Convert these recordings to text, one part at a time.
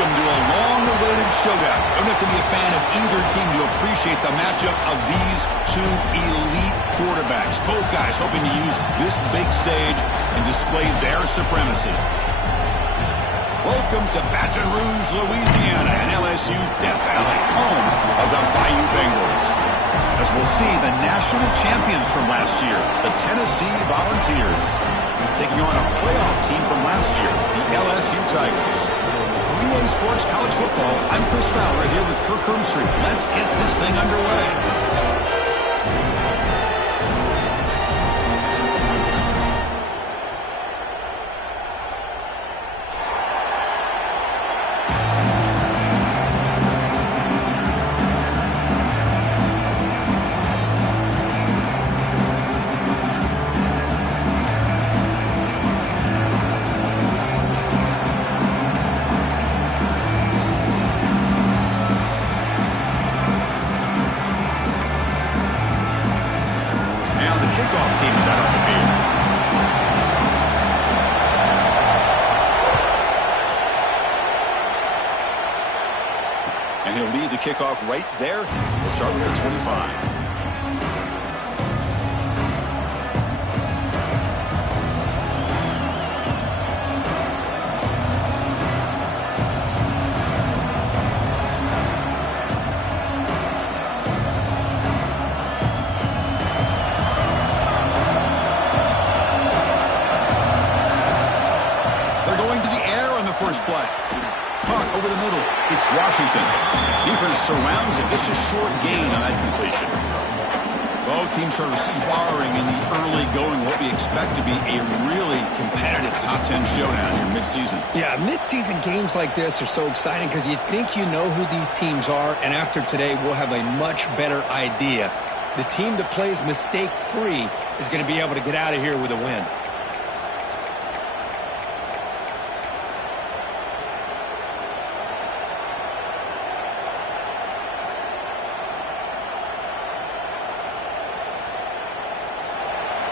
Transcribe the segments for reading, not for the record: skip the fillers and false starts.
Welcome to a long-awaited showdown. You don't have to be a fan of either team to appreciate the matchup of these two elite quarterbacks. Both guys hoping to use this big stage and display their supremacy. Welcome to Baton Rouge, Louisiana, and LSU's Death Valley, home of the Bayou Bengals. As we'll see, the national champions from last year, the Tennessee Volunteers, taking on a playoff team from last year, the LSU Tigers. EA Sports College Football, I'm Chris Fowler here with Kirk Hermstreet. Let's get this thing underway. And he'll lead the kickoff right there. We'll start with the 25. They're going to the air on the first play. Caught over the middle. It's Washington. Defense surrounds it. Just a short gain on that completion. Both teams sort of sparring in the early going, what we expect to be a really competitive top 10 showdown here mid-season. Yeah, mid-season games like this are so exciting because you think you know who these teams are, and after today we'll have a much better idea. The team that plays mistake-free is going to be able to get out of here with a win.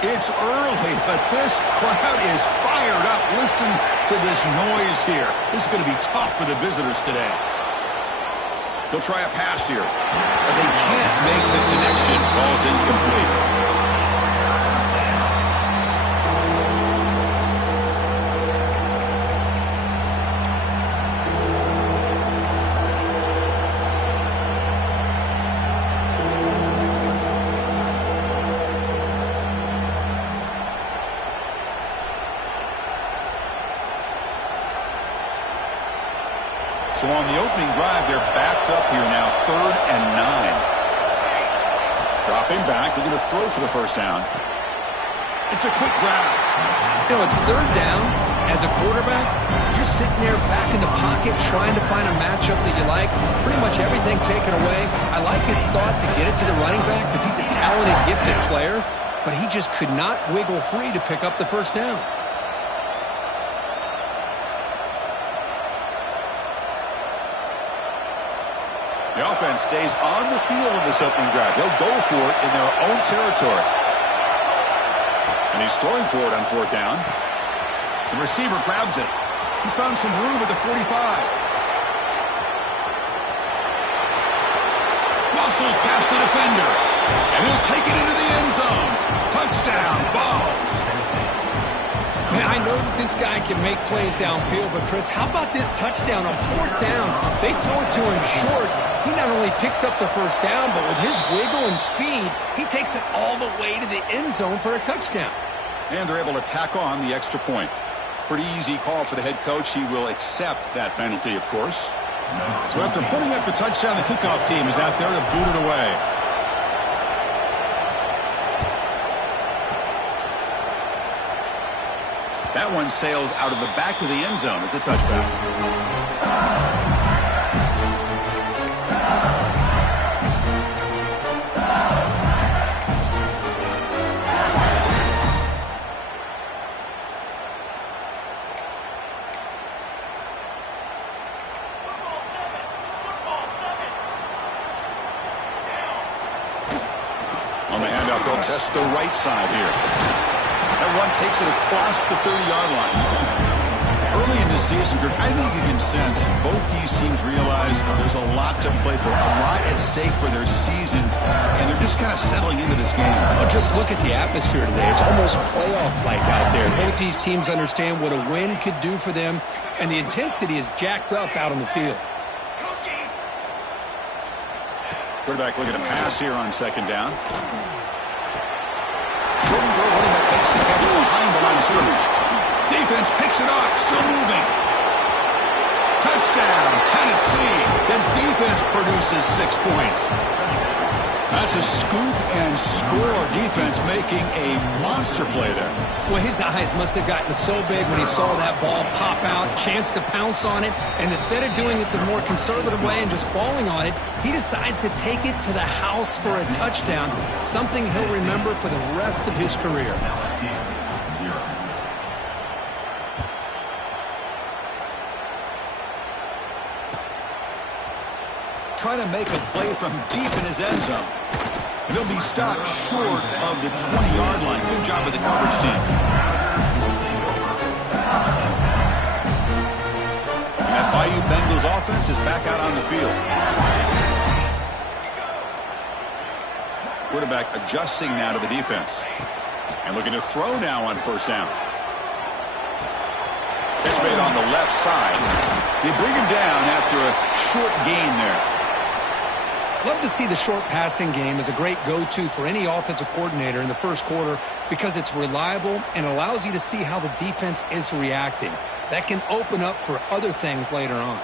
It's early, but this crowd is fired up. Listen to this noise here. This is going to be tough for the visitors today. They'll try a pass here, but they can't make the connection. Ball's incomplete. So on the opening drive, they're backed up here now, 3rd and 9. Dropping back, they're going to throw for the first down. It's a quick grab. You know, it's 3rd down. As a quarterback, you're sitting there back in the pocket trying to find a matchup that you like. Pretty much everything taken away. I like his thought to get it to the running back because he's a talented, gifted player, but he just could not wiggle free to pick up the first down. The offense stays on the field in this opening drive. They'll go for it in their own territory. And he's throwing for it on 4th down. The receiver grabs it. He's found some room at the 45. Muscles past the defender. And he'll take it into the end zone. Touchdown, Vols. Man, I know that this guy can make plays downfield, but Chris, how about this touchdown on 4th down? They throw it to him short. He not only picks up the first down, but with his wiggle and speed, he takes it all the way to the end zone for a touchdown. And they're able to tack on the extra point. Pretty easy call for the head coach. He will accept that penalty, of course. So after putting up the touchdown, the kickoff team is out there to boot it away. That one sails out of the back of the end zone at the touchback. On the handoff, they'll test the right side here. That one takes it across the 30-yard line. Early in this season, Greg, I think you can sense both these teams realize there's a lot to play for, a lot at stake for their seasons, and they're just kind of settling into this game. Well, just look at the atmosphere today. It's almost playoff-like out there. Both these teams understand what a win could do for them, and the intensity is jacked up out on the field. Quarterback looking to pass here on second down. Jordan Burrow, running back, makes the catch behind the line of scrimmage. Defense picks it up, still moving. Touchdown, Tennessee. The defense produces 6 points. That's a scoop and score. Defense making a monster play there. Well, his eyes must have gotten so big when he saw that ball pop out, chance to pounce on it, and instead of doing it the more conservative way and just falling on it, he decides to take it to the house for a touchdown, something he'll remember for the rest of his career. Trying to make a play from deep in his end zone. He'll be stopped short of the 20-yard line. Good job with the coverage team. And that Bayou Bengals offense is back out on the field. Quarterback adjusting now to the defense. And looking to throw now on first down. Catch made on the left side. They bring him down after a short gain there. Love to see the short passing game as a great go-to for any offensive coordinator in the first quarter because it's reliable and allows you to see how the defense is reacting. That can open up for other things later on.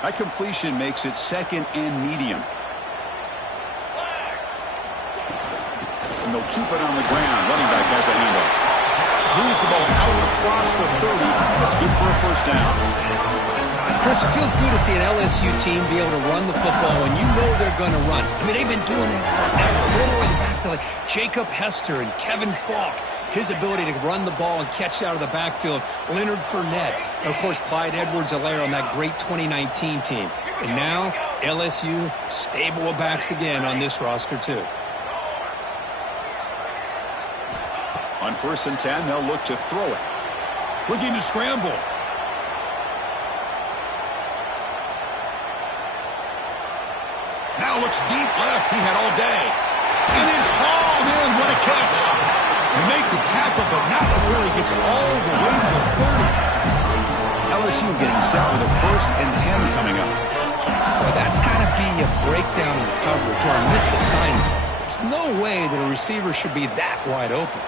That completion makes it second and medium. And they'll keep it on the ground. Running back has the handoff. Moves the ball out across the 30. That's good for a first down. Chris, it feels good to see an LSU team be able to run the football when you know they're going to run. I mean, they've been doing that forever. All the way back to like Jacob Hester and Kevin Falk. His ability to run the ball and catch out of the backfield. Leonard Fournette. And, of course, Clyde Edwards-Helaire on that great 2019 team. And now, LSU stable of backs again on this roster, too. On 1st and 10, they'll look to throw it. Looking to scramble. Now looks deep left. He had all day. And it's hauled in. What a catch. They make the tackle, but not before he gets all the way to the 30. LSU getting set with a 1st and 10 coming up. Well, that's got to be a breakdown in coverage or a missed assignment. There's no way that a receiver should be that wide open.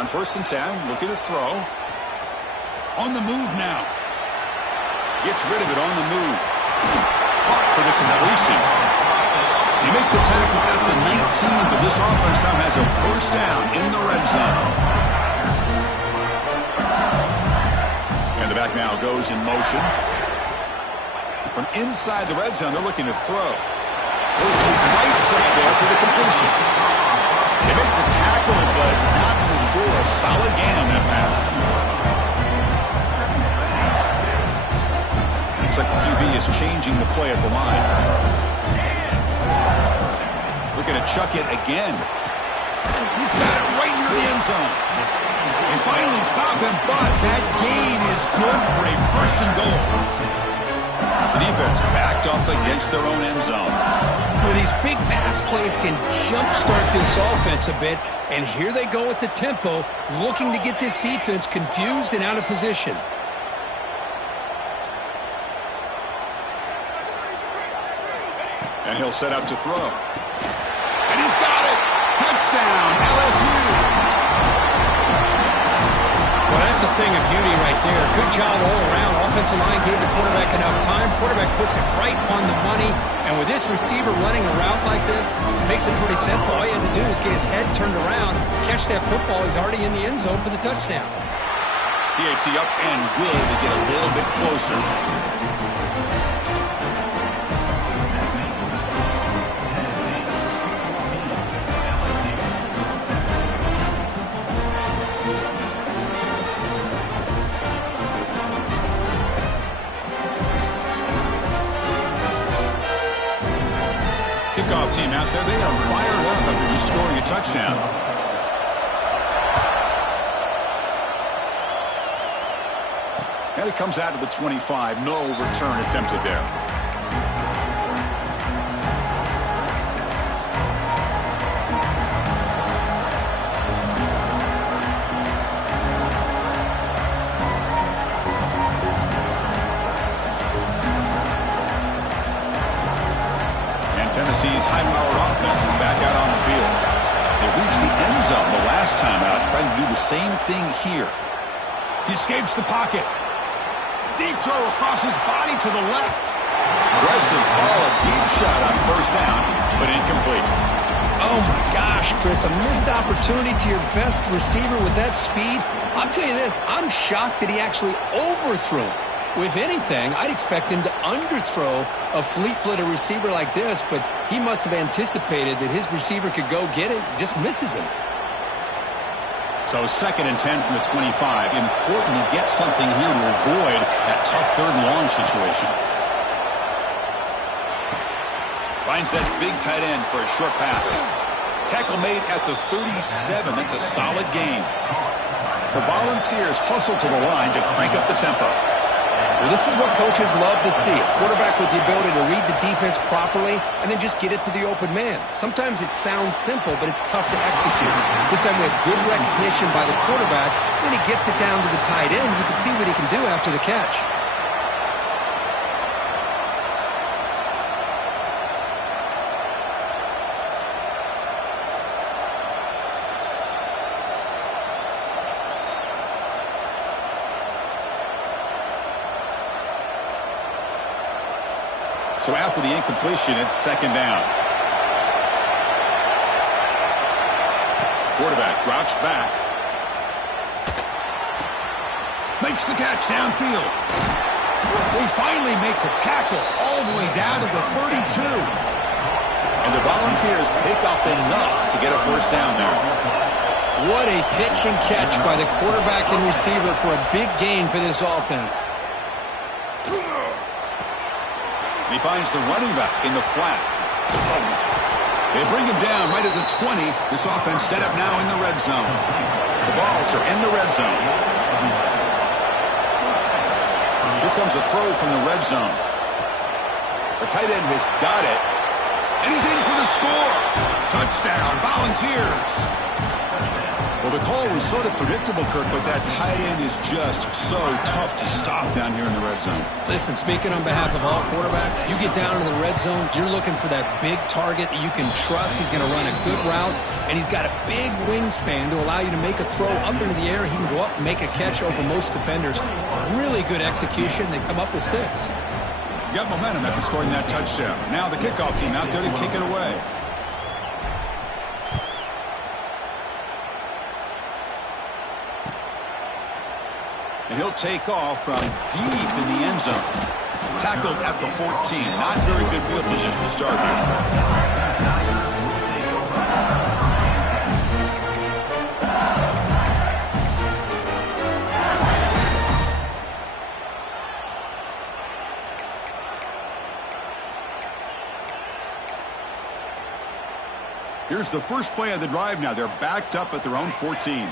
On 1st and 10, looking to throw. On the move now. Gets rid of it on the move. Caught for the completion. They make the tackle at the 19, but this offense now has a first down in the red zone. And the back now goes in motion. From inside the red zone, they're looking to throw. Goes to his right side there for the completion. They make the tackle, but not before a solid gain on that pass. Looks like the QB is changing the play at the line. Looking to chuck it again. He's got it right near the end zone. They finally stop him, but that gain is good for a 1st and goal. The defense backed up against their own end zone. Well, these big pass plays can jumpstart this offense a bit, and here they go with the tempo, looking to get this defense confused and out of position. And he'll set up to throw. And he's got it! Touchdown, LSU! Well, that's a thing of beauty right there. Good job all around. Offensive line gave the quarterback enough time. Quarterback puts it right on the money. And with this receiver running a route like this, it makes it pretty simple. All you have to do is get his head turned around, catch that football. He's already in the end zone for the touchdown. PAT up and good to get a little bit closer. Kickoff team out there, they are fired up after just scoring a touchdown. And it comes out to the 25. No return attempted there. Tennessee's high-powered offense is back out on the field. They reached the end zone the last time out, trying to do the same thing here. He escapes the pocket. Deep throw across his body to the left. Aggressive ball, a deep shot on first down, but incomplete. Oh, my gosh, Chris, a missed opportunity to your best receiver with that speed. I'll tell you this, I'm shocked that he actually overthrew. If anything, I'd expect him to underthrow a fleet-footed receiver like this, but he must have anticipated that his receiver could go get it, just misses him. So 2nd and 10 from the 25. Important to get something here to avoid that tough 3rd and long situation. Finds that big tight end for a short pass. Tackle made at the 37. That's a solid gain. The Volunteers hustle to the line to crank up the tempo. Well, this is what coaches love to see. A quarterback with the ability to read the defense properly and then just get it to the open man. Sometimes it sounds simple, but it's tough to execute. This time we have good recognition by the quarterback. When he gets it down to the tight end, you can see what he can do after the catch. So after the incompletion, it's 2nd down. Quarterback drops back. Makes the catch downfield. They finally make the tackle all the way down to the 32. And the Volunteers pick up enough to get a first down there. What a pitch and catch by the quarterback and receiver for a big gain for this offense. He finds the running back in the flat. They bring him down right at the 20. This offense set up now in the red zone. The Vols are in the red zone. Here comes a throw from the red zone. The tight end has got it. And he's in for the score. Touchdown, Volunteers. Well, the call was sort of predictable, Kirk, but that tight end is just so tough to stop down here in the red zone. Listen, speaking on behalf of all quarterbacks, you get down into the red zone, you're looking for that big target that you can trust. He's going to run a good route, and he's got a big wingspan to allow you to make a throw up into the air. He can go up and make a catch over most defenders. Really good execution. They come up with 6. Got momentum after scoring that touchdown. Now the kickoff team out there to kick it away. And he'll take off from deep in the end zone. Tackled at the 14. Not very good field position to start here. Here's the first play of the drive now. They're backed up at their own 14.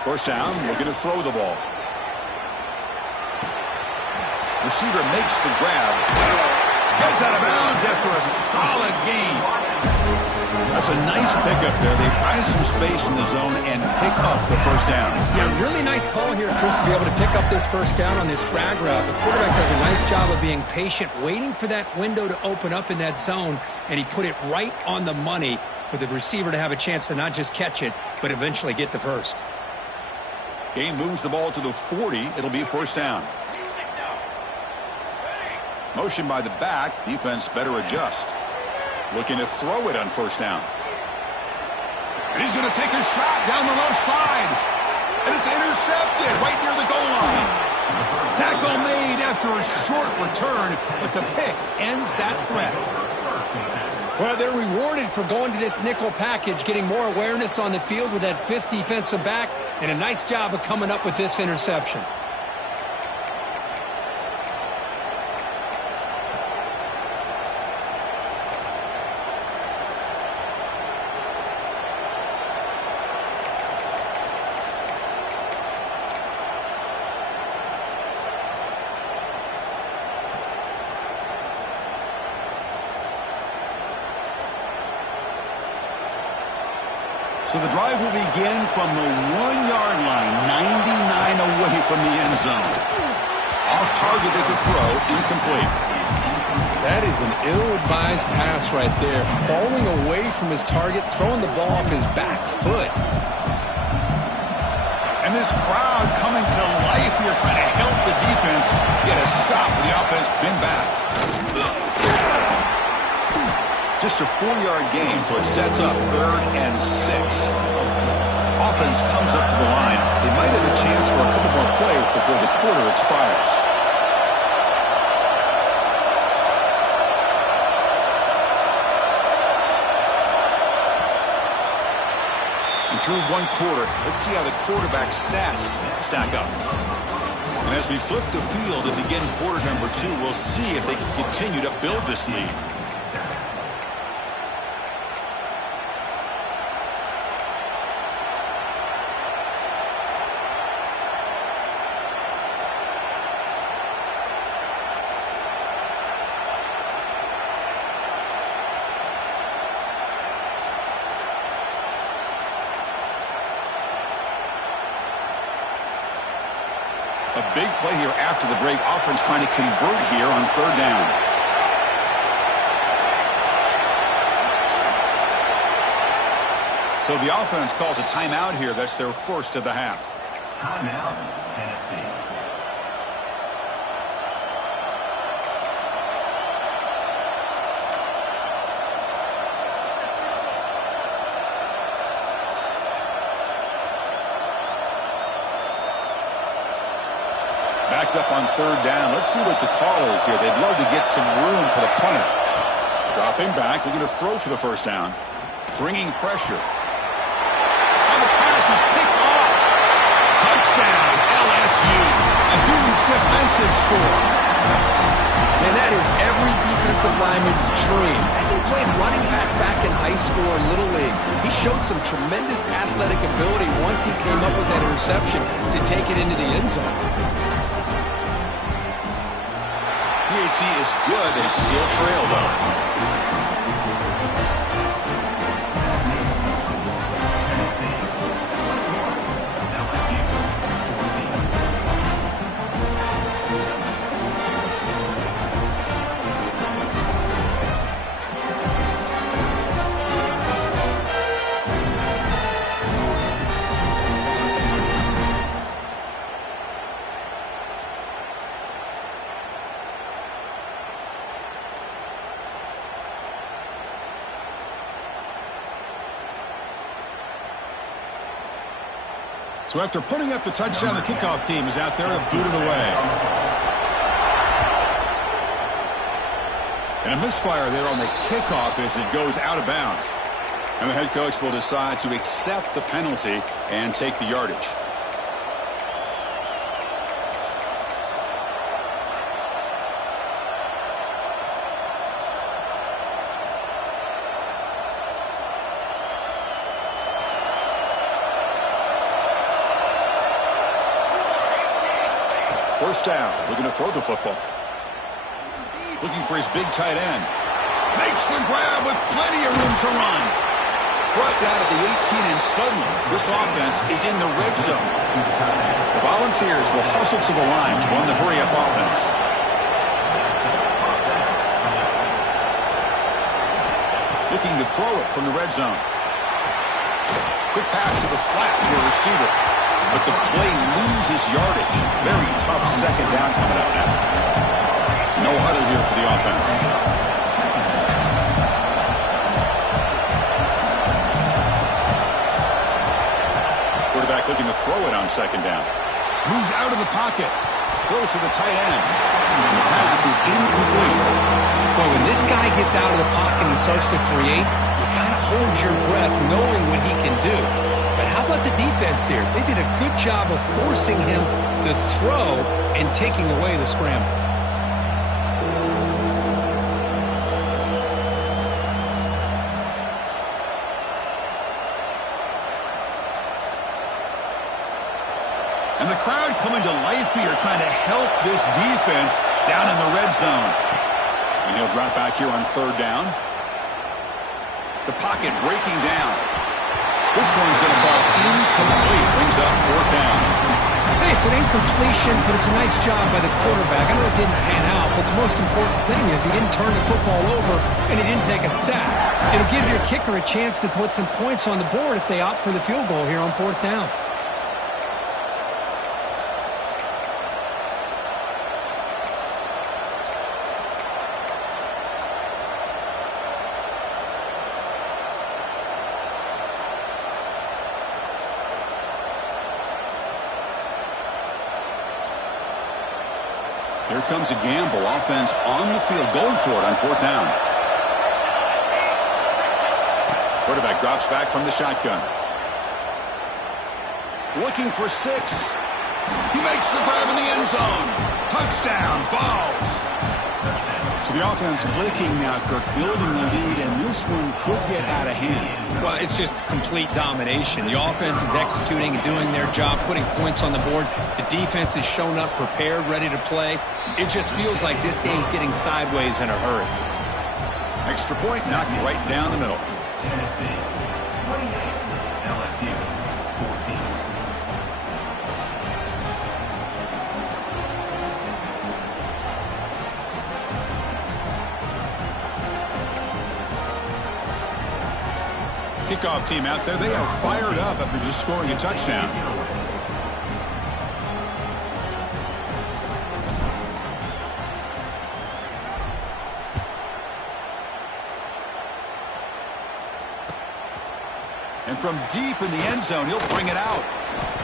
First down, looking to throw the ball. Receiver makes the grab. Gets out of bounds after a solid gain. That's a nice pickup there. They find some space in the zone and pick up the first down. Yeah, really nice call here, Chris, to be able to pick up this first down on this drag route. The quarterback does a nice job of being patient, waiting for that window to open up in that zone, and he put it right on the money for the receiver to have a chance to not just catch it, but eventually get the first. Gain moves the ball to the 40. It'll be a first down. Motion by the back. Defense better adjust. Looking to throw it on first down. And he's going to take a shot down the left side. And it's intercepted right near the goal line. Tackle made after a short return, but the pick ends that threat. Well, they're rewarded for going to this nickel package, getting more awareness on the field with that 5th defensive back, and a nice job of coming up with this interception. So the drive will begin from the 1-yard line, 99 away from the end zone. Off target is a throw, incomplete. That is an ill-advised pass right there. Falling away from his target, throwing the ball off his back foot. And this crowd coming to life here, trying to help the defense get a stop with the offense pinned back. Just a 4-yard gain, so it sets up 3rd and 6. Offense comes up to the line. They might have a chance for a couple more plays before the quarter expires. And through one quarter, let's see how the quarterback's stats stack up. And as we flip the field and begin quarter number 2, we'll see if they can continue to build this lead. A big play here after the break. Offense trying to convert here on 3rd down. So the offense calls a timeout here. That's their first of the half. Timeout, Tennessee. Backed up on 3rd down. Let's see what the call is here. They'd love to get some room for the punter. Dropping back. Looking to throw for the first down. Bringing pressure. Oh, the pass is picked off. Touchdown, LSU. A huge defensive score. And that is every defensive lineman's dream. And he played running back in high school or Little League. He showed some tremendous athletic ability once he came up with that interception to take it into the end zone. PHC is good. They still trail, though. So after putting up the touchdown, the kickoff team is out there to boot it away. And a misfire there on the kickoff as it goes out of bounds. And the head coach will decide to accept the penalty and take the yardage. First down, looking to throw the football. Looking for his big tight end. Makes the grab with plenty of room to run. Brought down at the 18, and suddenly this offense is in the red zone. The Volunteers will hustle to the line to run the hurry-up offense. Looking to throw it from the red zone. Quick pass to the flat to a receiver. But the play loses yardage. Very tough second down coming up now. No huddle here for the offense. Quarterback looking to throw it on second down. Moves out of the pocket. Throws to the tight end. And the pass is incomplete. Boy, when this guy gets out of the pocket and starts to create, you kind of hold your breath knowing what he can do. But how about the defense here? They did a good job of forcing him to throw and taking away the scramble. And the crowd coming to life here, trying to help this defense down in the red zone. And he'll drop back here on 3rd down. The pocket breaking down. This one's going to fall incomplete. Brings up 4th down. Hey, it's an incompletion, but it's a nice job by the quarterback. I know it didn't pan out, but the most important thing is he didn't turn the football over and he didn't take a sack. It'll give your kicker a chance to put some points on the board if they opt for the field goal here on 4th down. Here comes a gamble. Offense on the field, going for it on 4th down. Quarterback drops back from the shotgun. Looking for 6. He makes the grab in the end zone. Touchdown, Vols. So the offense clicking now, Kirk, building the lead, and this one could get out of hand. Well, it's just complete domination. The offense is executing and doing their job, putting points on the board. The defense is shown up, prepared, ready to play. It just feels like this game's getting sideways in a hurry. Extra point knocked right down the middle. Tennessee 28, LSU 14. Kickoff team out there. They are fired up after just scoring a touchdown. And from deep in the end zone, he'll bring it out.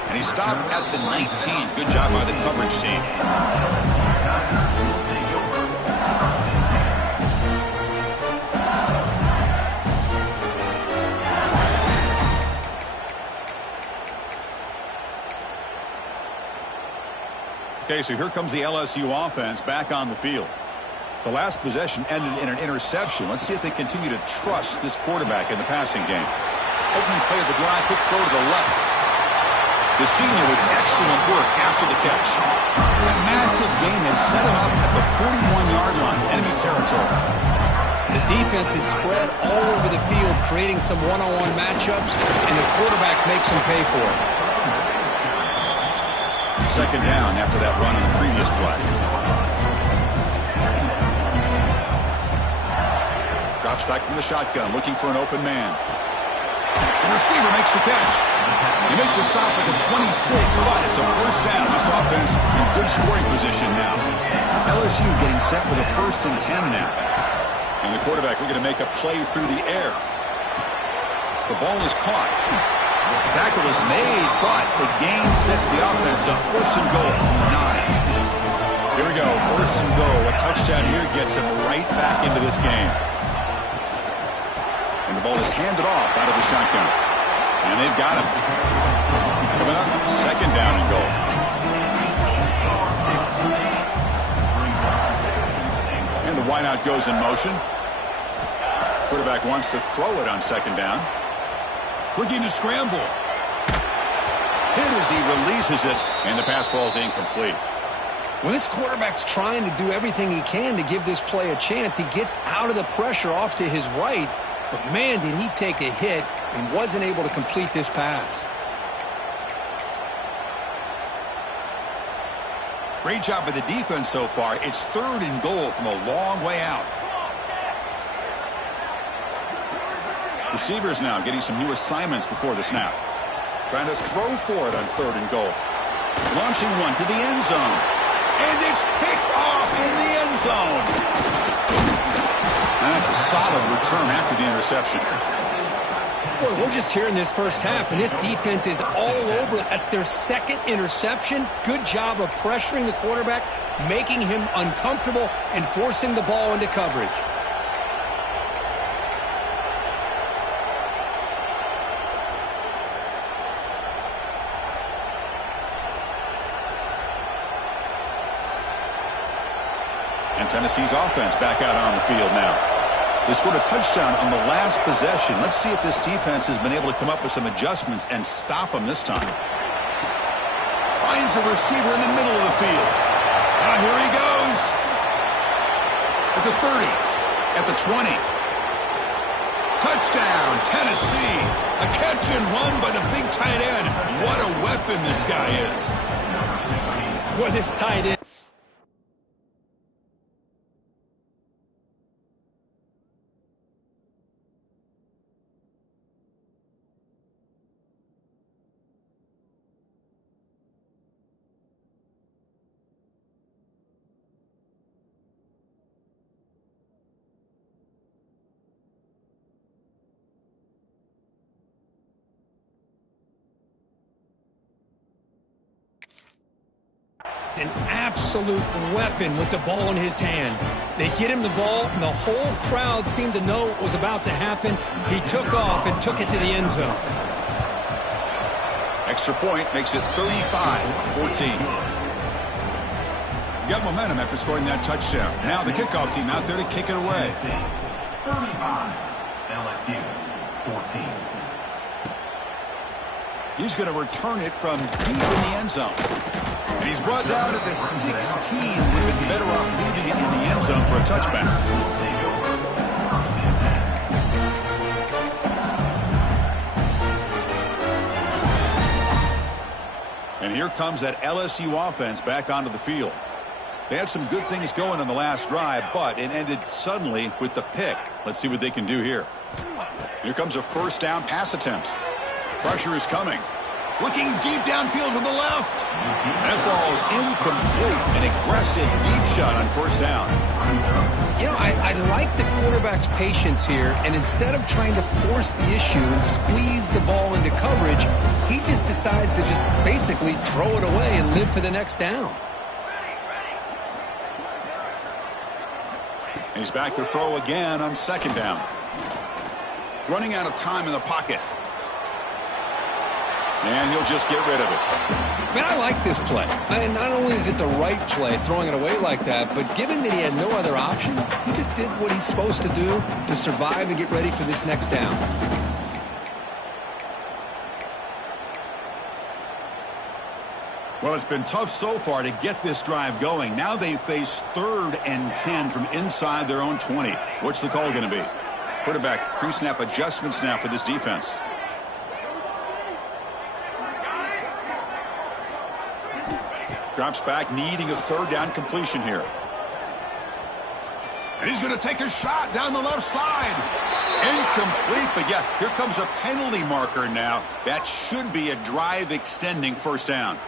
And he stopped at the 19. Good job by the coverage team. Okay, so here comes the LSU offense back on the field. The last possession ended in an interception. Let's see if they continue to trust this quarterback in the passing game. Opening play of the drive, quick throw to the left. The senior with excellent work after the catch. A massive gain has set him up at the 41-yard line, enemy territory. The defense is spread all over the field, creating some one-on-one matchups, and the quarterback makes them pay for it. 2nd down after that run on the previous play. Drops back from the shotgun, looking for an open man. The receiver makes the catch. You make the stop at the 26, but it's a 1st down. This offense in good scoring position now. LSU getting set for the 1st and 10 now. And the quarterback looking to make a play through the air. The ball is caught. The tackle is made, but the gain sets the offense up. 1st and goal, 9. Here we go, 1st and goal. A touchdown here gets him right back into this game. And the ball is handed off out of the shotgun. And they've got him. Coming up, 2nd down and goal. And the wideout goes in motion. Quarterback wants to throw it on 2nd down. Looking to scramble. Hit as he releases it, and the pass falls incomplete. When this quarterback's trying to do everything he can to give this play a chance, he gets out of the pressure off to his right, but man, did he take a hit and wasn't able to complete this pass. Great job by the defense so far. It's 3rd and goal from a long way out. Receivers now getting some new assignments before the snap. Trying to throw for it on 3rd and goal. Launching one to the end zone. And it's picked off in the end zone. And that's a solid return after the interception. Boy, we're just here in this 1st half, and this defense is all over it. That's their 2nd interception. Good job of pressuring the quarterback, making him uncomfortable, and forcing the ball into coverage. And Tennessee's offense back out on the field now. They scored a touchdown on the last possession. Let's see if this defense has been able to come up with some adjustments and stop them this time. Finds a receiver in the middle of the field. Now here he goes. At the 30. At the 20. Touchdown, Tennessee. A catch and run by the big tight end. What a weapon this guy is. What is tight end? An absolute weapon with the ball in his hands. They get him the ball, and the whole crowd seemed to know what was about to happen. He took off and took it to the end zone. Extra point makes it 35-14. You got momentum after scoring that touchdown. Now the kickoff team out there to kick it away. 35, LSU 14. He's going to return it from deep in the end zone. And he's brought down at the 16. Would have been better off leaving it in the end zone for a touchback. And here comes that LSU offense back onto the field. They had some good things going on the last drive, but it ended suddenly with the pick. Let's see what they can do here. Here comes a first down pass attempt. Pressure is coming. Looking deep downfield to the left. That ball is incomplete. An aggressive deep shot on first down. You know, I like the quarterback's patience here, and instead of trying to force the issue and squeeze the ball into coverage, he just decides to just basically throw it away and live for the next down. And he's back to throw again on second down. Running out of time in the pocket. And he'll just get rid of it. Man, I like this play. Not only is it the right play, throwing it away like that, but given that he had no other option, he just did what he's supposed to do to survive and get ready for this next down. Well, it's been tough so far to get this drive going. Now they face 3rd and 10 from inside their own 20. What's the call going to be? Quarterback pre-snap adjustments now for this defense. Drops back, needing a 3rd down completion here. And he's going to take a shot down the left side. Incomplete, but yeah, here comes a penalty marker now. That should be a drive-extending first down.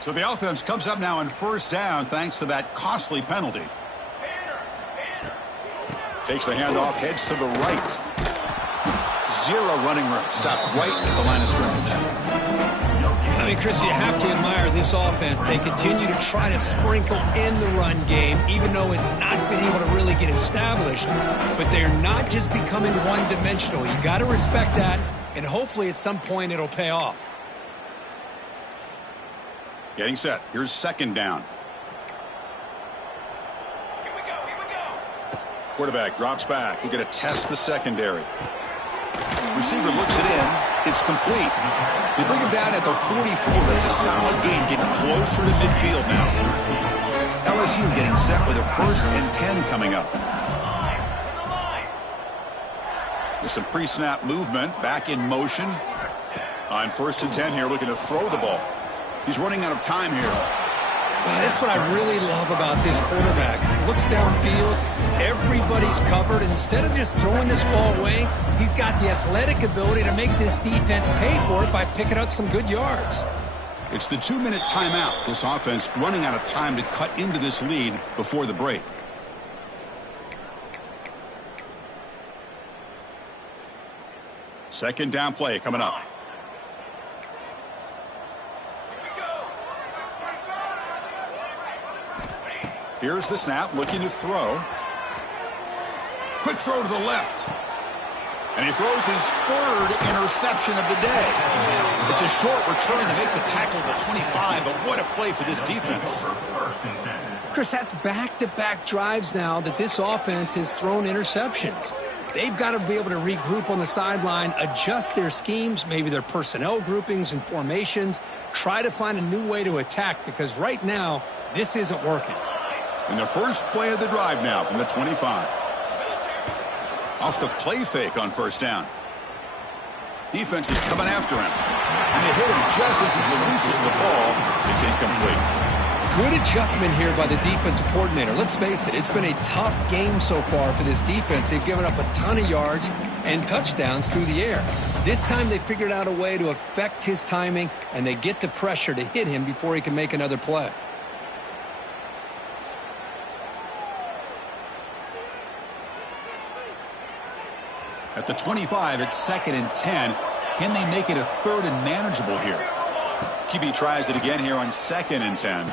So the offense comes up now on first down thanks to that costly penalty. Takes the handoff, heads to the right. 0 running room. Stop right at the line of scrimmage. I mean, Chris, you have to admire this offense. They continue to try to sprinkle in the run game, even though it's not been able to really get established. But they're not just becoming one-dimensional. You got to respect that, and hopefully at some point it'll pay off. Getting set. Here's second down. Here we go. Quarterback drops back. He's going to test the secondary. Receiver looks it in. It's complete. They bring him down at the 44. That's a solid gain, getting closer to midfield now. LSU getting set with a 1st and 10 coming up. There's some pre-snap movement. Back in motion. On 1st and 10 here, looking to throw the ball. He's running out of time here. That's what I really love about this quarterback. Looks downfield, everybody's covered. Instead of just throwing this ball away, he's got the athletic ability to make this defense pay for it by picking up some good yards. It's the 2-minute timeout. This offense running out of time to cut into this lead before the break. Second down play coming up. Here's the snap, looking to throw. Quick throw to the left. And he throws his 3rd interception of the day. It's a short return to make the tackle at the 25, but what a play for this defense. Chris, that's back-to-back drives now that this offense has thrown interceptions. They've got to be able to regroup on the sideline, adjust their schemes, maybe their personnel groupings and formations, try to find a new way to attack, because right now, this isn't working. And the first play of the drive now from the 25. Off the play fake on first down. Defense is coming after him. And they hit him just as he releases the ball. It's incomplete. Good adjustment here by the defensive coordinator. Let's face it, it's been a tough game so far for this defense. They've given up a ton of yards and touchdowns through the air. This time they figured out a way to affect his timing, and they get the pressure to hit him before he can make another play. At the 25, it's 2nd and 10. Can they make it a 3rd and manageable here? QB tries it again here on 2nd and 10.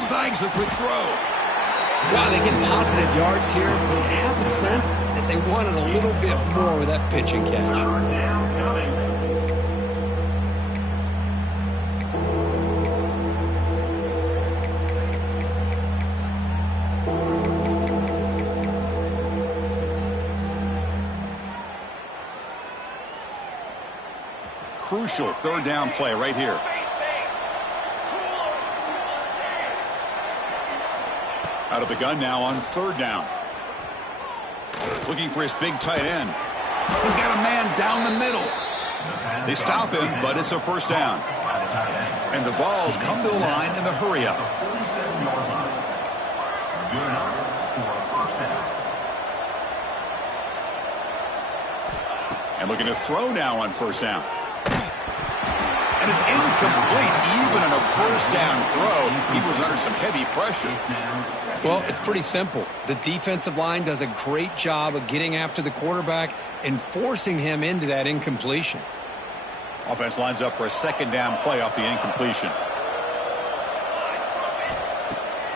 Snags the quick throw. Wow, they get positive yards here, but I have a sense that they wanted a little bit more with that pitch and catch. Crucial 3rd down play right here. Out of the gun now on 3rd down. Looking for his big tight end. He's got a man down the middle. They stop him, but it's a 1st down. And the Vols come to the line in the hurry up. And looking to throw now on 1st down. And it's incomplete. Even on a 1st down throw, he was under some heavy pressure. Well, it's pretty simple. The defensive line does a great job of getting after the quarterback and forcing him into that incompletion. Offense lines up for a 2nd down play off the incompletion.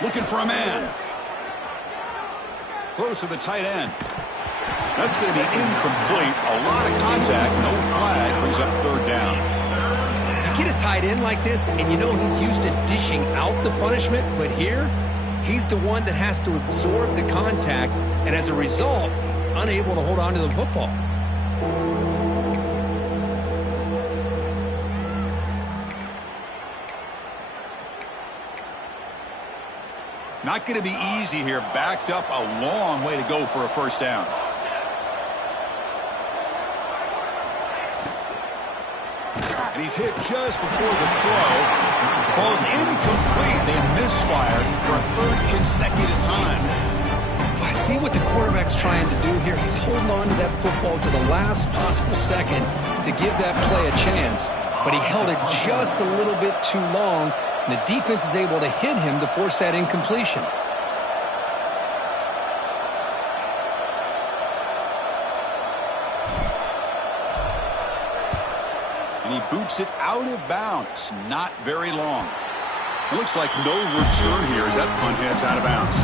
Looking for a man. Throws to the tight end. That's going to be incomplete. A lot of contact. No flag. Brings up 3rd down. Get a tight end like this, and you know he's used to dishing out the punishment, but here, he's the one that has to absorb the contact, and as a result, he's unable to hold on to the football. Not going to be easy here. Backed up a long way to go for a 1st down. And he's hit just before the throw. Falls incomplete. They misfire for a 3rd consecutive time. I see what the quarterback's trying to do here. He's holding on to that football to the last possible second to give that play a chance. But he held it just a little bit too long. And the defense is able to hit him to force that incompletion. And he boots it out of bounds. Not very long. It looks like no return here as that punt heads out of bounds.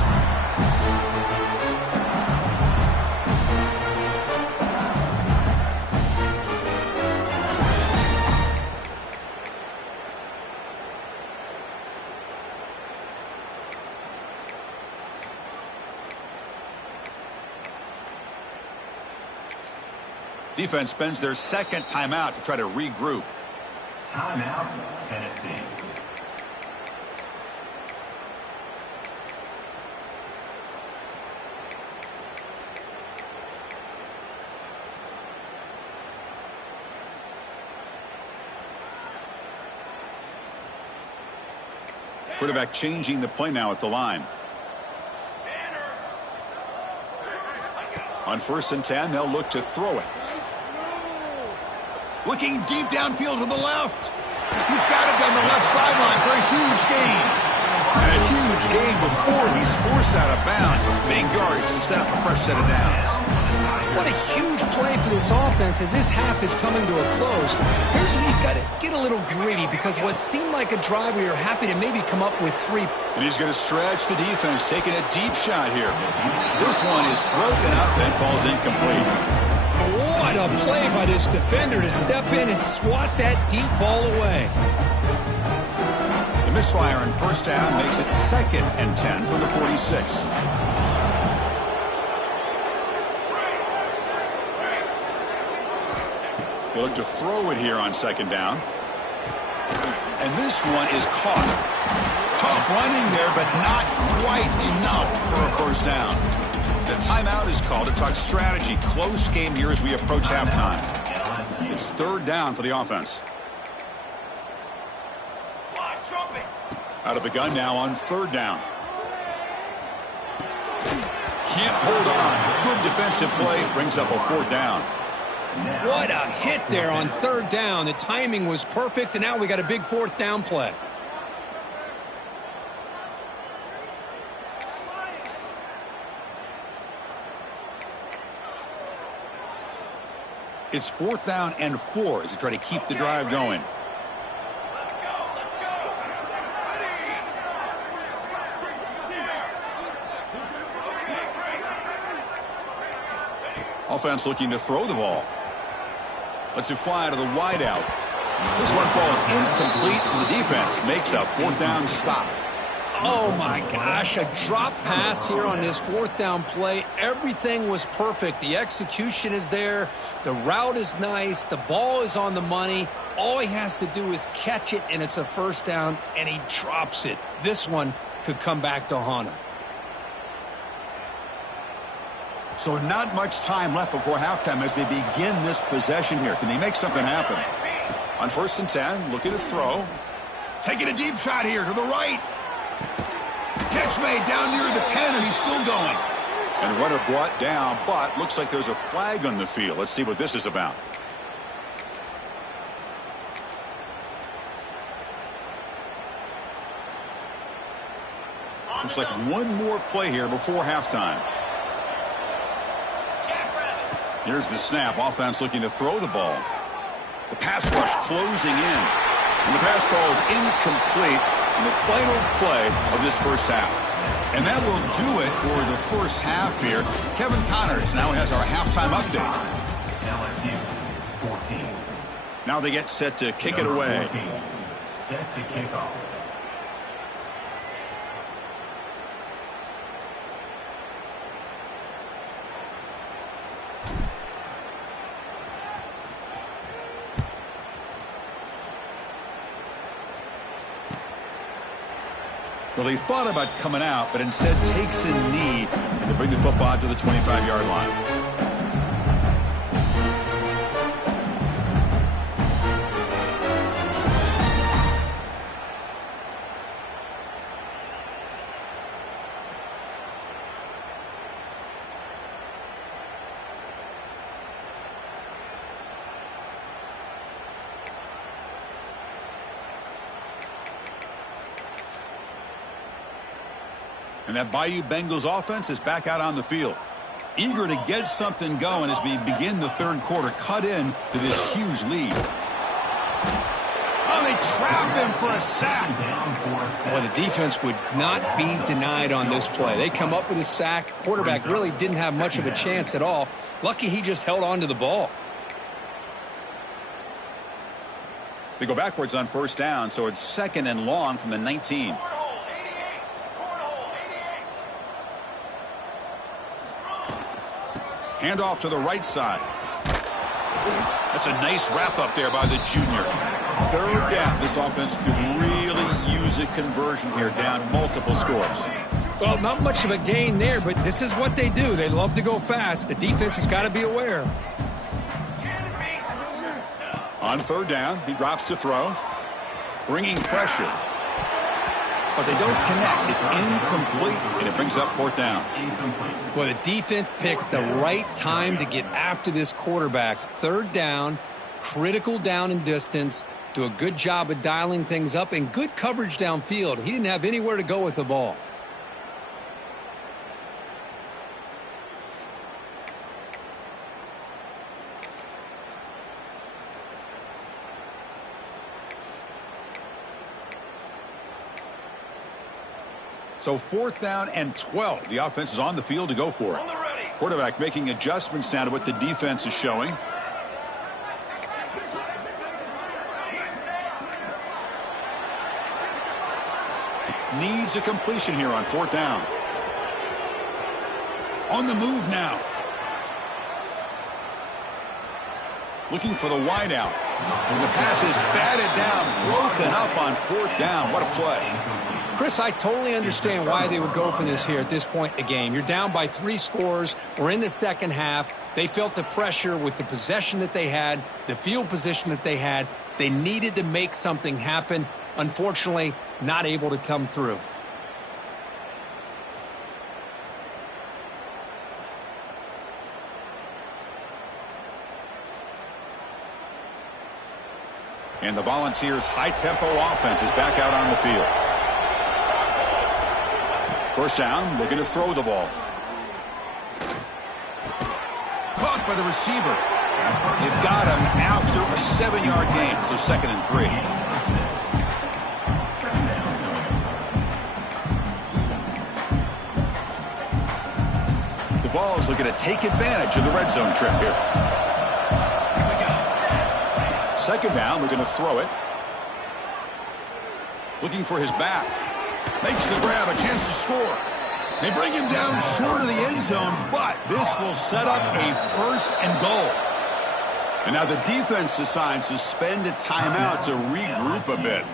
Defense spends their 2nd timeout to try to regroup. Timeout, Tennessee. Quarterback changing the play now at the line. On 1st and 10, they'll look to throw it. Looking deep downfield to the left. He's got it down the left sideline for a huge gain. And a huge gain before he's forced out of bounds. Big yardage to set up a fresh set of downs. What a huge play for this offense as this half is coming to a close. Here's where you've got to get a little gritty because what seemed like a drive where you're happy to maybe come up with 3. And he's going to stretch the defense, taking a deep shot here. This one is broken up and falls incomplete. What a play by this defender to step in and swat that deep ball away. The misfire on 1st down makes it 2nd and 10 from the 46. They look to throw it here on 2nd down. And this one is caught. Tough running there, but not quite enough for a 1st down. The timeout is called to talk strategy. Close game here as we approach halftime. It's third down for the offense. Out of the gun now on third down. Can't hold on. Good defensive play. Brings up a fourth down. What a hit there on third down. The timing was perfect, and now we got a big fourth down play. It's fourth down and 4 as you try to keep the drive going. Offense looking to throw the ball. Lets it fly to the wideout. This one falls incomplete, and the defense makes a fourth down stop. Oh, my gosh, a drop pass here on this fourth down play. Everything was perfect. The execution is there. The route is nice. The ball is on the money. All he has to do is catch it, and it's a first down, and he drops it. This one could come back to haunt him. So not much time left before halftime as they begin this possession here. Can they make something happen? On 1st and 10, looking to throw. Taking a deep shot here to the right. Catch made down near the 10, and he's still going. And the runner brought down, but looks like there's a flag on the field. Let's see what this is about. Looks like one more play here before halftime. Here's the snap. Offense looking to throw the ball. The pass rush closing in. And the pass ball is incomplete in the final play of this first half. And that will do it for the first half here. Kevin Connors now has our halftime update. LSU 14. Now they get set to kick it away. 14, set to kick off. Well, he thought about coming out, but instead takes a knee to bring the football to the 25-yard line. And that Bayou Bengals offense is back out on the field. Eager to get something going as we begin the third quarter. Cut in to this huge lead. Oh, they trapped him for a sack. Well, the defense would not be denied on this play. They come up with a sack. Quarterback really didn't have much of a chance at all. Lucky he just held on to the ball. They go backwards on first down, so it's 2nd and long from the 19. Handoff to the right side. That's a nice wrap up there by the junior. Third down. This offense could really use a conversion here, down multiple scores. Well, not much of a gain there, but this is what they do. They love to go fast. The defense has got to be aware. On third down, he drops to throw. Bringing pressure. But they don't connect. It's incomplete, and it brings up fourth down. Well, the defense picks the right time to get after this quarterback. Third down, critical down and distance. Do a good job of dialing things up and good coverage downfield. He didn't have anywhere to go with the ball. So 4th down and 12. The offense is on the field to go for it. Quarterback making adjustments now to what the defense is showing. Needs a completion here on 4th down. On the move now. Looking for the wideout. And the pass is batted down, broken up on 4th down. What a play. Chris, I totally understand why they would go for this here at this point in the game. You're down by 3 scores. We're in the second half. They felt the pressure with the possession that they had, the field position that they had. They needed to make something happen. Unfortunately, not able to come through. And the Volunteers' high-tempo offense is back out on the field. First down, looking to throw the ball. Caught by the receiver. They've got him after a 7-yard gain, so 2nd and 3. The Vols looking to take advantage of the red zone trip here. Second down, we're going to throw it. Looking for his back. Makes the grab, a chance to score. They bring him down short of the end zone, but this will set up a 1st and goal. And now the defense decides to spend a timeout to regroup a bit.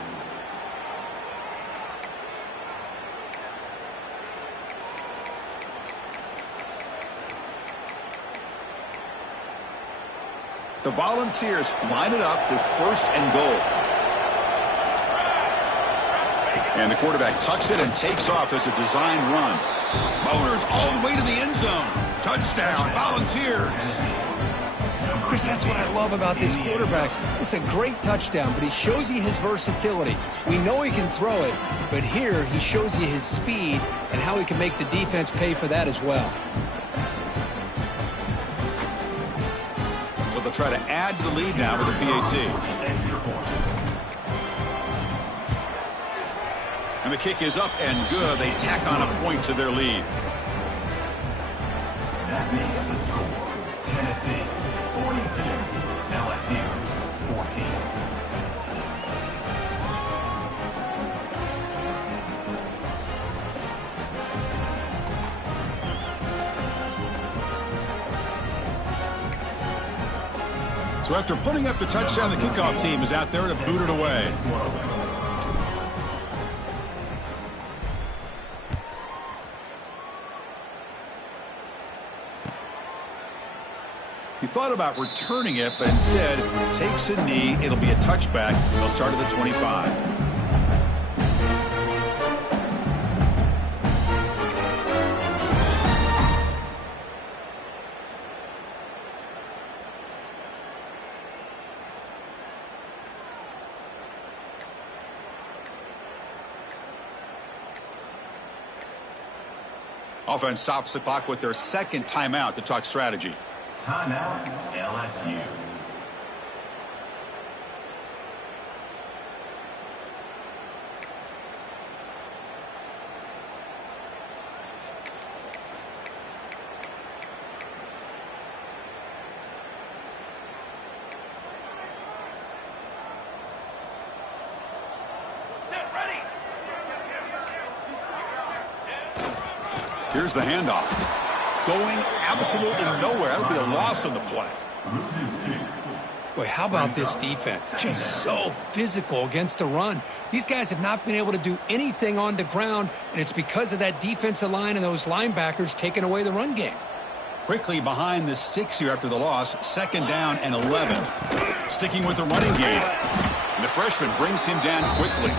The Volunteers line it up with 1st and goal. And the quarterback tucks it and takes off as a design run. Motors all the way to the end zone. Touchdown, Volunteers. Chris, that's what I love about this quarterback. It's a great touchdown, but he shows you his versatility. We know he can throw it, but here he shows you his speed and how he can make the defense pay for that as well. So they'll try to add to the lead now with a PAT. And the kick is up and good. They tack on a point to their lead. That makes the score Tennessee 42, LSU 14. So after putting up the touchdown, the kickoff team is out there to boot it away. He thought about returning it, but instead takes a knee. It'll be a touchback. They'll start at the 25. Offense stops the clock with their 2nd timeout to talk strategy. Timeout, LSU. Here's the handoff. Going absolutely nowhere. That'll be a loss on the play. Boy, how about this defense? Just so physical against the run. These guys have not been able to do anything on the ground, and it's because of that defensive line and those linebackers taking away the run game. Quickly behind the sticks here after the loss. 2nd down and 11. Sticking with the running game. And the freshman brings him down quickly.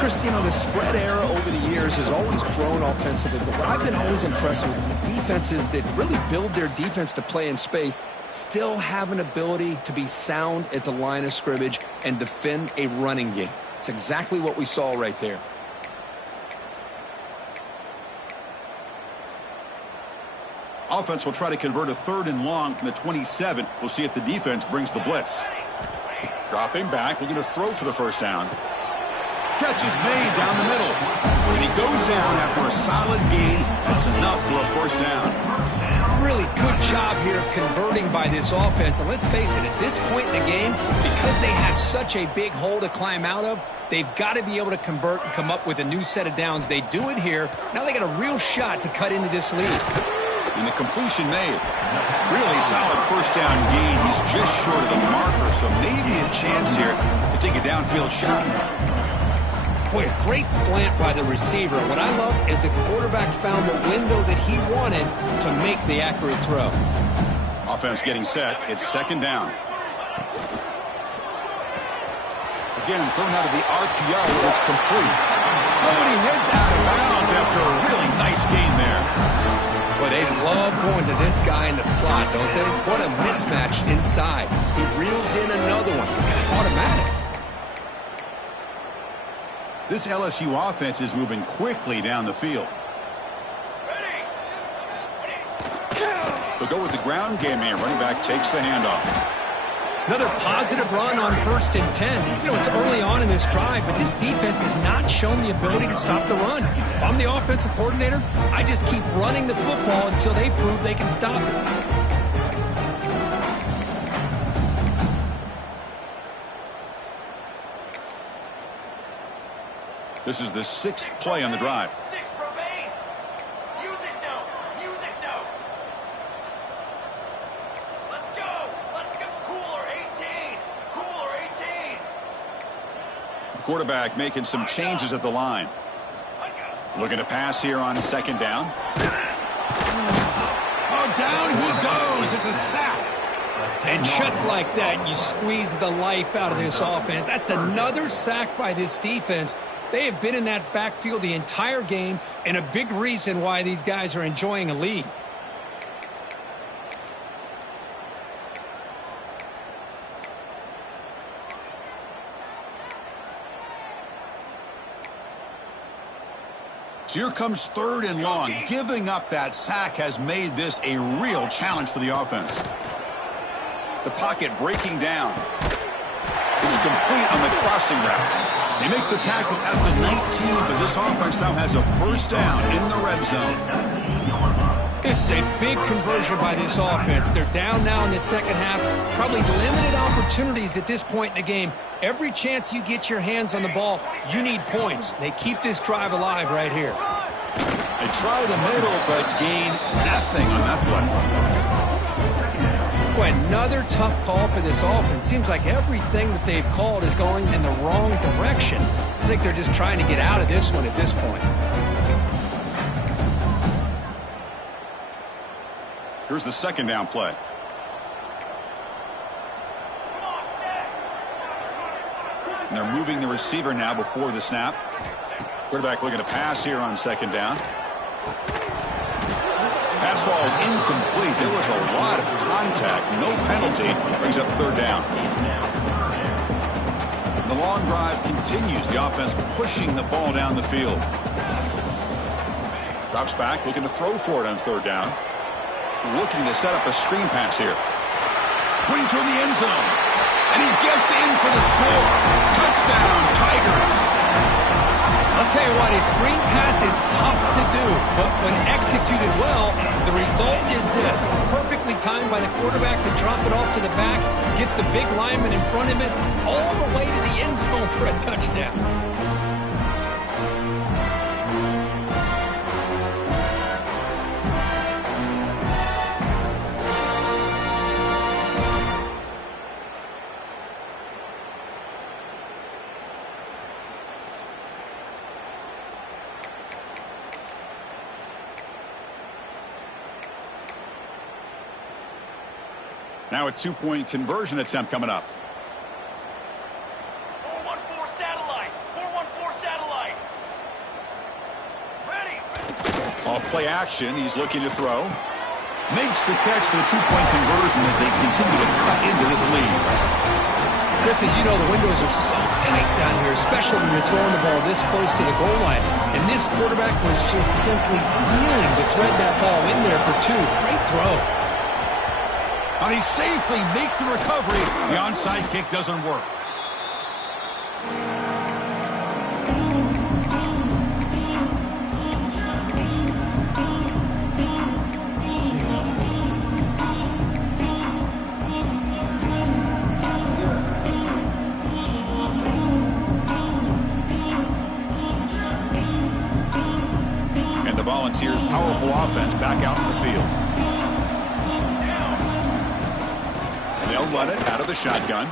Chris, you know, the spread era over the years has always grown offensively, but what I've been always impressed with defenses that really build their defense to play in space still have an ability to be sound at the line of scrimmage and defend a running game. It's exactly what we saw right there. Offense will try to convert a 3rd and long from the 27. We'll see if the defense brings the blitz. Dropping back, looking to throw for the 1st down. Catch is made down the middle. And he goes down after a solid gain. That's enough for a 1st down. Really good job here of converting by this offense. And let's face it, at this point in the game, because they have such a big hole to climb out of, they've got to be able to convert and come up with a new set of downs. They do it here. Now they got a real shot to cut into this lead. And the completion made. Really solid 1st down gain. He's just short of the marker, so maybe a chance here to take a downfield shot. Boy, a great slant by the receiver. What I love is the quarterback found the window that he wanted to make the accurate throw. Offense getting set. It's second down. Again, thrown out of the RPO, but it's complete. Oh, and he heads out of bounds after a really nice gain there. Boy, they love going to this guy in the slot, don't they? What a mismatch inside. He reels in another one. This guy's automatic. This LSU offense is moving quickly down the field. They'll go with the ground game here. Running back takes the handoff. Another positive run on 1st and 10. You know, it's early on in this drive, but this defense has not shown the ability to stop the run. If I'm the offensive coordinator, I just keep running the football until they prove they can stop it. This is the 6th play on the drive. Quarterback making some changes at the line. Looking to pass here on 2nd down. Oh, down he goes. It's a sack. And just like that, you squeeze the life out of this offense. That's another sack by this defense. They have been in that backfield the entire game, and a big reason why these guys are enjoying a lead. So here comes 3rd and long. Giving up that sack has made this a real challenge for the offense. The pocket breaking down. It's complete on the crossing route. They make the tackle at the 19, but this offense now has a 1st down in the red zone. This is a big conversion by this offense. They're down now in the second half. Probably limited opportunities at this point in the game. Every chance you get your hands on the ball, you need points. They keep this drive alive right here. They try the middle, but gain nothing on that play. Boy, another tough call for this offense. Seems like everything that they've called is going in the wrong direction. I think they're just trying to get out of this one at this point. Here's the 2nd down play. And they're moving the receiver now before the snap. Quarterback looking to pass here on 2nd down. Pass ball is incomplete. There was a lot of contact. No penalty. Brings up 3rd down. The long drive continues. The offense pushing the ball down the field. Drops back, looking to throw for it on 3rd down. Looking to set up a screen pass here. Going toward the end zone. And he gets in for the score. Touchdown, Tigers. I'll tell you what, a screen pass is tough to do, but when executed well, the result is this. Perfectly timed by the quarterback to drop it off to the back, gets the big lineman in front of it, all the way to the end zone for a touchdown. Now a 2-point conversion attempt coming up. 414 satellite. 414 satellite. Ready. Off play action. He's looking to throw. Makes the catch for the 2-point conversion as they continue to cut into this lead. Chris, as you know, the windows are so tight down here, especially when you're throwing the ball this close to the goal line. And this quarterback was just simply dealing to thread that ball in there for 2. Great throw. Now they safely make the recovery. The onside kick doesn't work. And the Volunteers' powerful offense back out in the field. They'll run it out of the shotgun.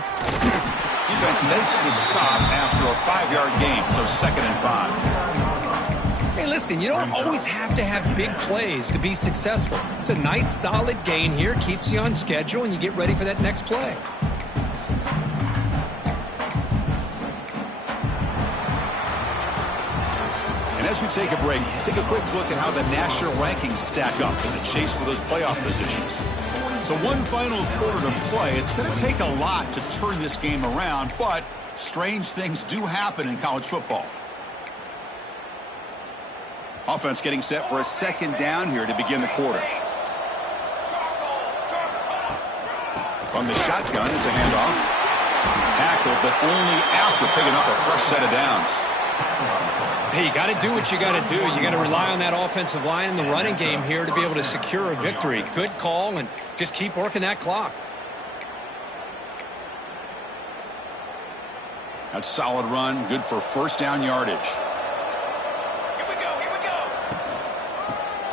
Defense makes the stop after a 5-yard gain, so 2nd and 5. Hey, listen, you don't always have to have big plays to be successful. It's a nice, solid gain here, keeps you on schedule, and you get ready for that next play. And as we take a break, take a quick look at how the national rankings stack up in the chase for those playoff positions. So one final quarter to play. It's going to take a lot to turn this game around, but strange things do happen in college football. Offense getting set for a 2nd down here to begin the quarter. From the shotgun, it's a handoff. Tackled, but only after picking up a fresh set of downs. Hey, you got to do what you got to do. You got to rely on that offensive line in the running game here to be able to secure a victory. Good call, and just keep working that clock. That's solid run, good for 1st down yardage. Here we go.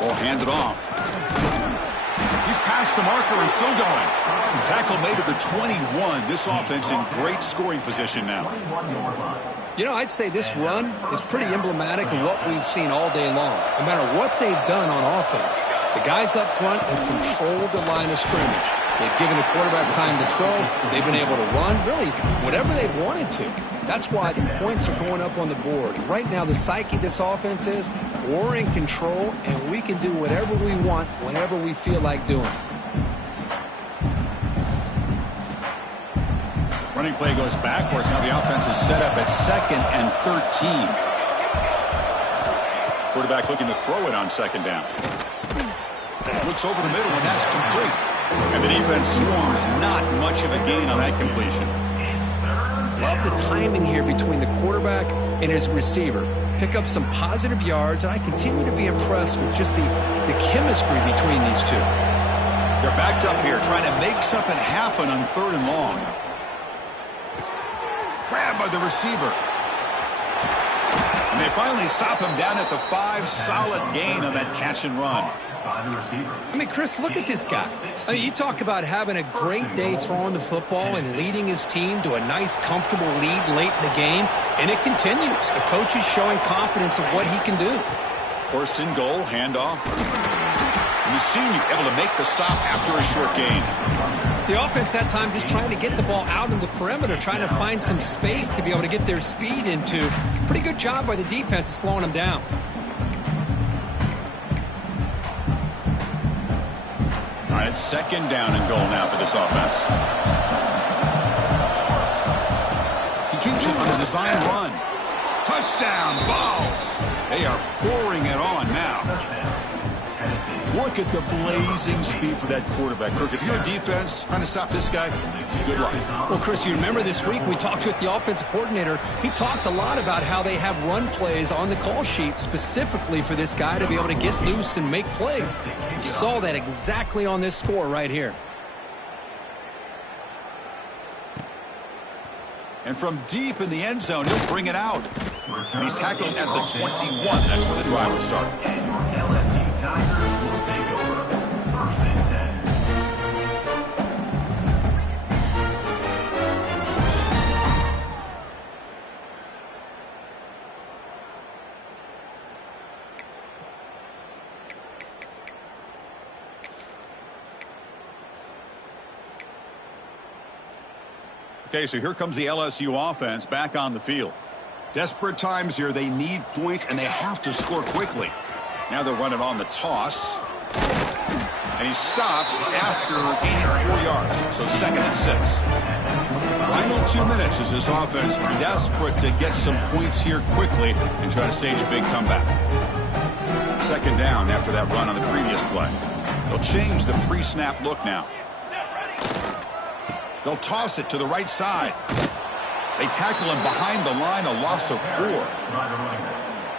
Ball handed off. He's past the marker and still going. Tackle made at the 21. This offense in great scoring position now. You know, I'd say this run is pretty emblematic of what we've seen all day long. No matter what they've done on offense, the guys up front have controlled the line of scrimmage. They've given the quarterback time to throw. They've been able to run, really, whatever they've wanted to. That's why the points are going up on the board. Right now, the psyche of this offense is we're in control, and we can do whatever we want whenever we feel like doing it. Running play goes backwards. Now the offense is set up at 2nd and 13. Quarterback looking to throw it on 2nd down. Looks over the middle, and that's complete. And the defense swarms. Not much of a gain on that completion. Love the timing here between the quarterback and his receiver. Pick up some positive yards, and I continue to be impressed with just the chemistry between these two. They're backed up here, trying to make something happen on 3rd and long. Grabbed by the receiver. And they finally stop him down at the 5. Solid gain on that catch and run. I mean, Chris, look at this guy. I mean, you talk about having a great day throwing the football and leading his team to a nice, comfortable lead late in the game, and it continues. The coach is showing confidence of what he can do. 1st and goal, handoff. And the senior able to make the stop after a short gain. The offense that time just trying to get the ball out in the perimeter, trying to find some space to be able to get their speed into. Pretty good job by the defense of slowing them down. All right, 2nd down and goal now for this offense. He keeps it on the design run. Touchdown, Vols. They are pouring it on now. Look at the blazing speed for that quarterback. Kirk, if you're a defense trying to stop this guy, good luck. Well, Chris, you remember this week we talked with the offensive coordinator. He talked a lot about how they have run plays on the call sheet specifically for this guy to be able to get loose and make plays. You saw that exactly on this score right here. And from deep in the end zone, he'll bring it out. And he's tackled at the 21. That's where the drive will start. LSU Tigers will take over 1st and 10. Okay, so here comes the LSU offense back on the field. Desperate times here. They need points, and they have to score quickly. Now they're running on the toss. And he's stopped after gaining 4 yards. So 2nd and 6. Final 2 minutes as this offense desperate to get some points here quickly and try to stage a big comeback. 2nd down after that run on the previous play. They'll change the pre-snap look now. They'll toss it to the right side. They tackle him behind the line, a loss of 4.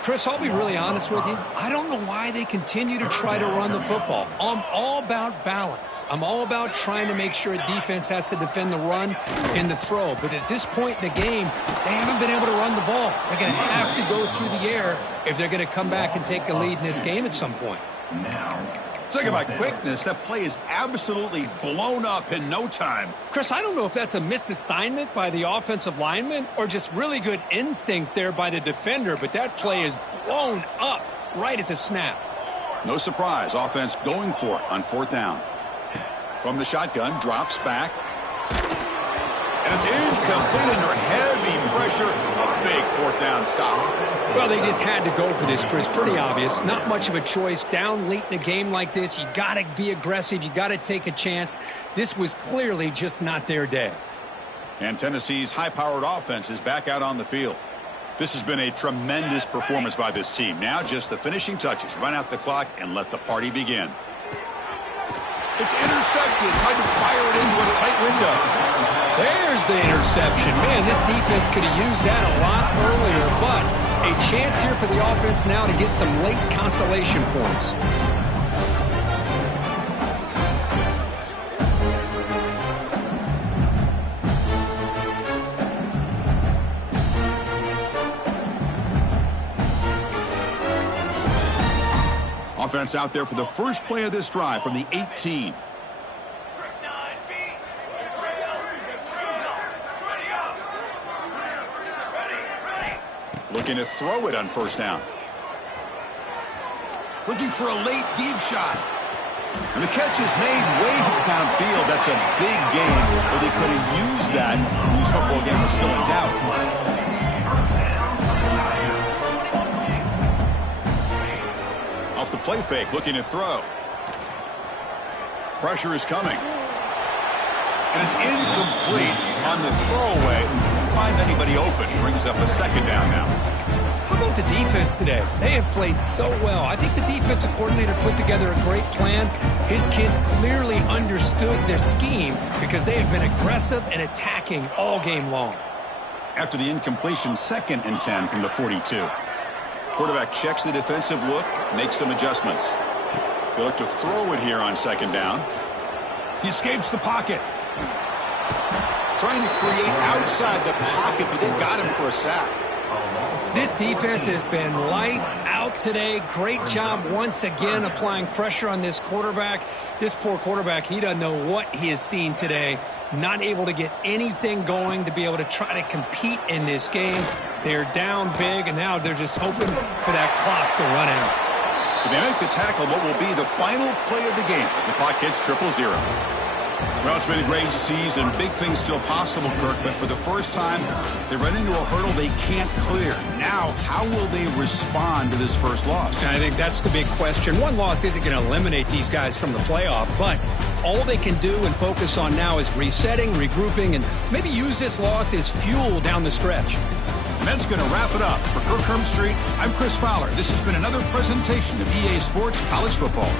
Chris, I'll be really honest with you. I don't know why they continue to try to run the football. I'm all about balance. I'm all about trying to make sure a defense has to defend the run and the throw. But at this point in the game, they haven't been able to run the ball. They're going to have to go through the air if they're going to come back and take the lead in this game at some point. Now, Talking about quickness, that play is absolutely blown up in no time. Chris, I don't know if that's a misassignment by the offensive lineman or just really good instincts there by the defender, but that play is blown up right at the snap. No surprise, offense going for it on 4th down. From the shotgun, drops back. And it's incomplete under heavy pressure. A big 4th down stop. Well, they just had to go for this, Chris. Pretty obvious. Not much of a choice. Down late in a game like this, you got to be aggressive. You got to take a chance. This was clearly just not their day. And Tennessee's high-powered offense is back out on the field. This has been a tremendous performance by this team. Now just the finishing touches. Run out the clock and let the party begin. It's intercepted. Tried to fire it into a tight window. There's the interception. Man, this defense could have used that a lot earlier, but a chance here for the offense now to get some late consolation points. Offense out there for the first play of this drive from the 18. Looking to throw it on 1st down. Looking for a late deep shot. And the catch is made way downfield. That's a big game where they could have used that whose football game was still in doubt. Off the play fake, looking to throw. Pressure is coming. And it's incomplete on the throwaway. Find anybody open. Brings up a 2nd down now. How about the defense today? They have played so well. I think the defensive coordinator put together a great plan. His kids clearly understood their scheme because they have been aggressive and attacking all game long. After the incompletion, 2nd and 10 from the 42. Quarterback checks the defensive look, makes some adjustments. They look to throw it here on 2nd down. He escapes the pocket. Trying to create outside the pocket, but they've got him for a sack. This defense has been lights out today. Great job once again applying pressure on this quarterback. This poor quarterback, he doesn't know what he has seen today. Not able to get anything going to be able to try to compete in this game. They're down big, and now they're just hoping for that clock to run out. So they make the tackle, what will be the final play of the game as the clock hits 0-0. Well, it's been a great season. Big things still possible, Kirk, but for the first time, they run into a hurdle they can't clear. Now, how will they respond to this first loss? I think that's the big question. One loss isn't going to eliminate these guys from the playoff, but all they can do and focus on now is resetting, regrouping, and maybe use this loss as fuel down the stretch. And that's going to wrap it up. For Kirk Street, I'm Chris Fowler. This has been another presentation of EA Sports College Football.